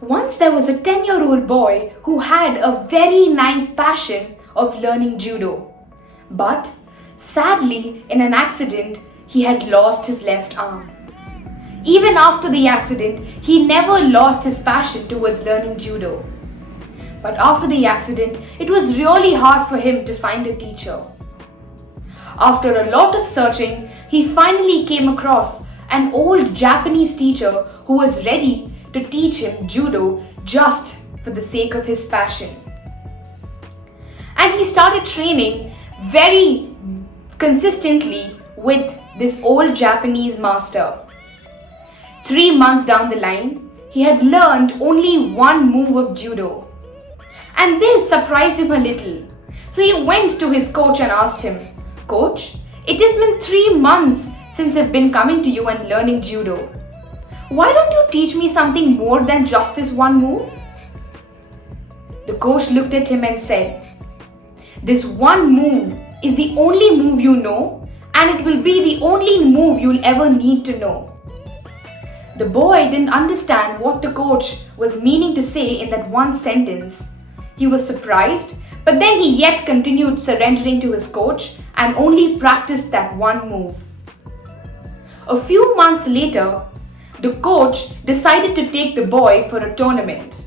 Once there was a 10-year-old boy who had a very nice passion of learning judo. But sadly, in an accident, he had lost his left arm. Even after the accident, he never lost his passion towards learning judo. But after the accident, it was really hard for him to find a teacher. After a lot of searching, he finally came across an old Japanese teacher who was ready to teach him judo just for the sake of his passion. And he started training very consistently with this old Japanese master. 3 months down the line, he had learned only one move of judo. And this surprised him a little. So he went to his coach and asked him, "Coach, it has been 3 months since I've been coming to you and learning judo. Why don't you teach me something more than just this one move?" The coach looked at him and said, "This one move is the only move you know, and it will be the only move you'll ever need to know." The boy didn't understand what the coach was meaning to say in that one sentence. He was surprised, but then he yet continued surrendering to his coach and only practiced that one move. A few months later, the coach decided to take the boy for a tournament.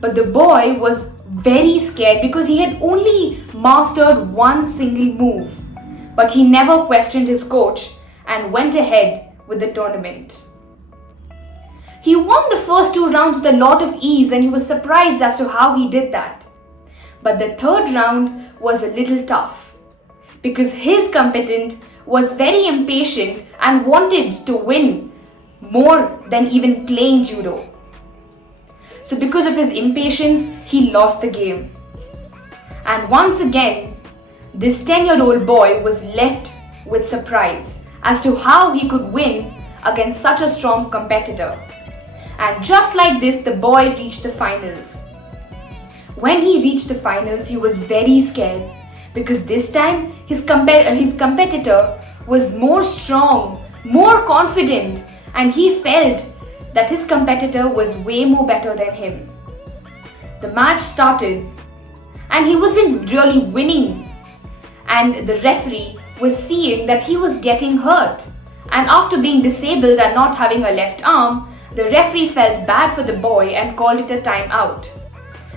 But the boy was very scared because he had only mastered one single move. But he never questioned his coach and went ahead with the tournament. He won the first 2 rounds with a lot of ease, and he was surprised as to how he did that. But the 3rd round was a little tough because his competent was very impatient and wanted to win more than even playing judo. So because of his impatience, he lost the game. And once again, this 10-year-old boy was left with surprise as to how he could win against such a strong competitor. And just like this, the boy reached the finals. When he reached the finals, he was very scared because this time his competitor was more strong, more confident, and he felt that his competitor was way more better than him. The match started and he wasn't really winning, and the referee was seeing that he was getting hurt. And after being disabled and not having a left arm, the referee felt bad for the boy and called it a timeout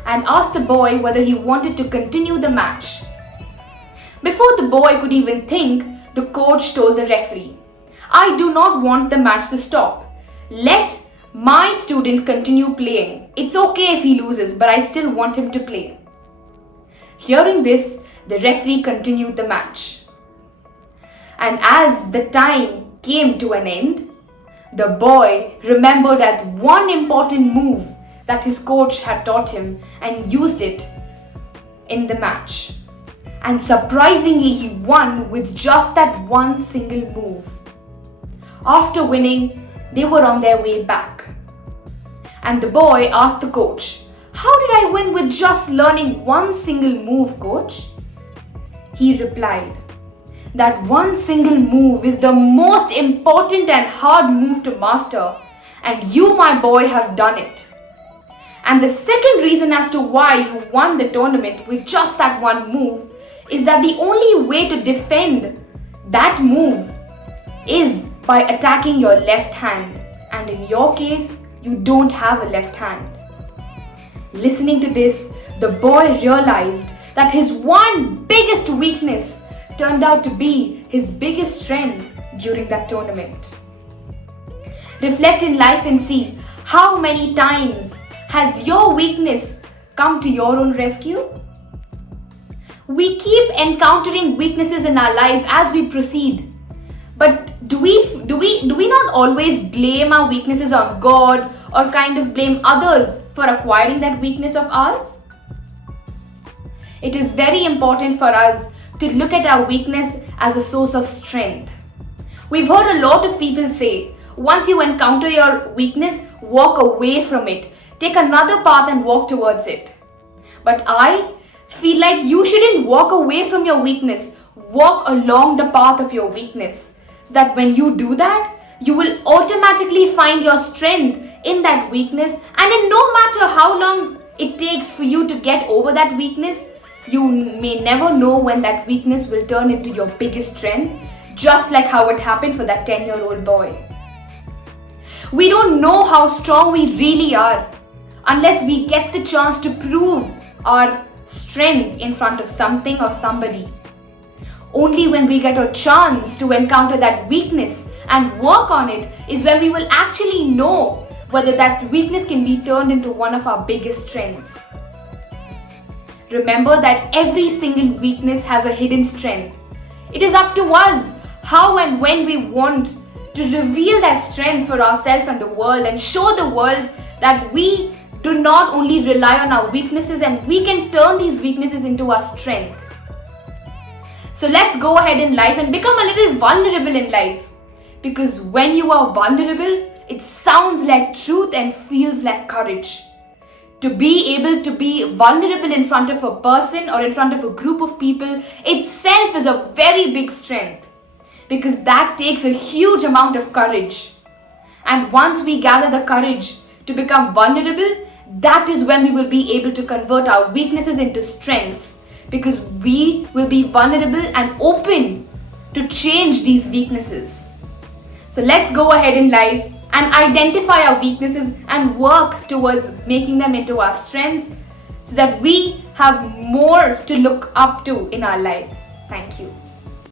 and asked the boy whether he wanted to continue the match. Before the boy could even think, the coach told the referee, "I do not want the match to stop. Let my student continue playing. It's okay if he loses, but I still want him to play." Hearing this, the referee continued the match. And as the time came to an end, the boy remembered that one important move that his coach had taught him and used it in the match. And surprisingly, he won with just that one single move. After winning, they were on their way back. And the boy asked the coach, "How did I win with just learning one single move, coach?" He replied, "That one single move is the most important and hard move to master, and you, my boy, have done it. And the second reason as to why you won the tournament with just that one move is that the only way to defend that move is by attacking your left hand, and in your case, you don't have a left hand." Listening to this, the boy realized that his one biggest weakness turned out to be his biggest strength during that tournament. Reflect in life and see how many times has your weakness come to your own rescue? We keep encountering weaknesses in our life as we proceed. But do we not always blame our weaknesses on God or kind of blame others for acquiring that weakness of ours? It is very important for us to look at our weakness as a source of strength. We've heard a lot of people say, once you encounter your weakness, walk away from it. Take another path and walk towards it. But I feel like you shouldn't walk away from your weakness. Walk along the path of your weakness. So that when you do that, you will automatically find your strength in that weakness, and then no matter how long it takes for you to get over that weakness, you may never know when that weakness will turn into your biggest strength, just like how it happened for that 10-year-old boy. We don't know how strong we really are unless we get the chance to prove our strength in front of something or somebody. Only when we get a chance to encounter that weakness and work on it is when we will actually know whether that weakness can be turned into one of our biggest strengths. Remember that every single weakness has a hidden strength. It is up to us how and when we want to reveal that strength for ourselves and the world, and show the world that we do not only rely on our weaknesses and we can turn these weaknesses into our strength. So let's go ahead in life and become a little vulnerable in life. Because when you are vulnerable, it sounds like truth and feels like courage. To be able to be vulnerable in front of a person or in front of a group of people itself is a very big strength. Because that takes a huge amount of courage. And once we gather the courage to become vulnerable, that is when we will be able to convert our weaknesses into strengths. Because we will be vulnerable and open to change these weaknesses. So let's go ahead in life and identify our weaknesses and work towards making them into our strengths so that we have more to look up to in our lives. Thank you.